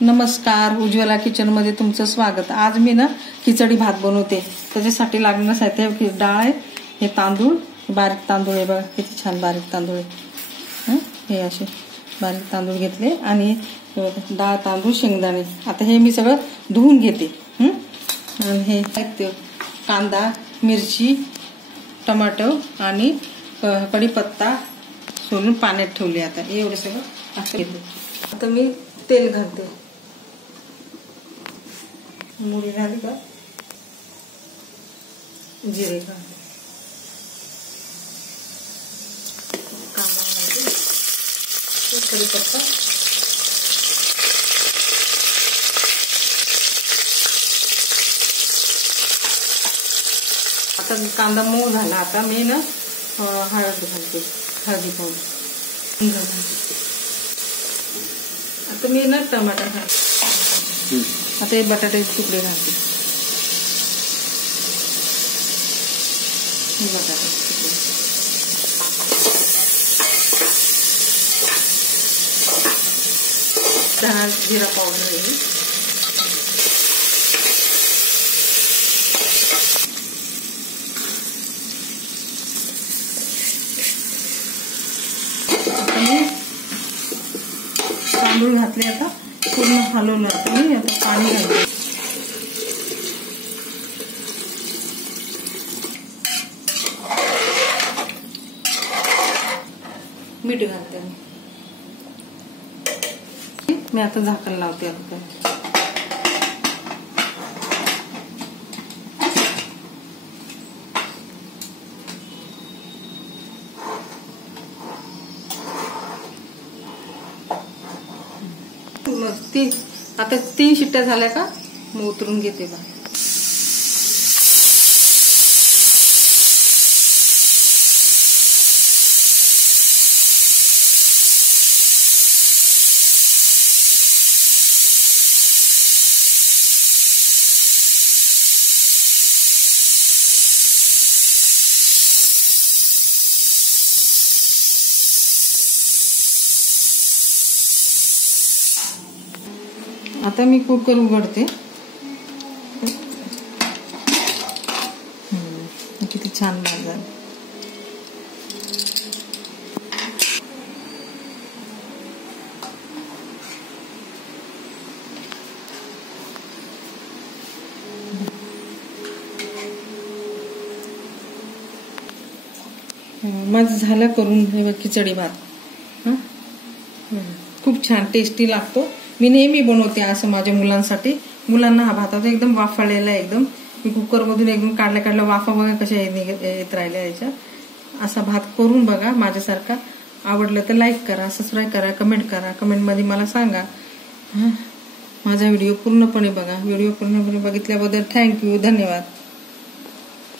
नमस्कार, उज्ज्वला किचनमध्ये तुमचं स्वागत। आज मी ना खिचडी भात बनवते। त्याच्यासाठी लागणारं साहित्य डाळ आहे, हे तांदूळ, बारीक तांदूळ आहे बघा, किती छान बारीक तांदूळ आहे। हे असे बारीक तांदूळ घेतले आणि डाळ, तांदूळ, शेंगदाणे। आता हे मी सगळं धुवून घेते। आणि हे साहित्य कांदा, मिरची, टमाटो आणि कढीपत्ता सोलून पाण्यात ठेवले। आता एवढं सगळं असं घेते। आता मी तेल घालते, मोहरी झाली का, जिरे घालते, कांदा घालते, कढीपत्ता, आता कांदा मऊ झाला। आता मी ना हळद घालते, हळदी पावडर घालते। आता मी ना टमाटर घालते, आता हे बटाट्याचे तुकडे घालते, बटाट्याचे तुकडे, धना जिरा पावडर आहे, तांदूळ घातले। आता पूर्ण हलवलं। आता मी आता पाणी घालते, मीठ घालते मी आता झाकण लावते। आता आता 3 शिट्ट्या झाल्या का मग उतरून घेते बा। आता मी कुकर उघडते। किती छान भाजलं। माझं झालं करून हे खिचडी भात। खूप छान टेस्टी लागतो। मी नेहमी बनवते असं माझ्या मुलांसाठी। मुलांना हा भात एकदम वाफाळलेला आहे, एकदम मी कुकर मधून एकदम काढल्या वाफा बघा कशा येत राहिल्या याच्या। असा भात करून बघा माझ्यासारखा। आवडलं तर लाईक करा, सबस्क्राईब करा, कमेंट करा, कमेंट मध्ये मला सांगा। माझा व्हिडिओ पूर्णपणे बघा। व्हिडिओ पूर्णपणे बघितल्याबद्दल थँक्यू, धन्यवाद।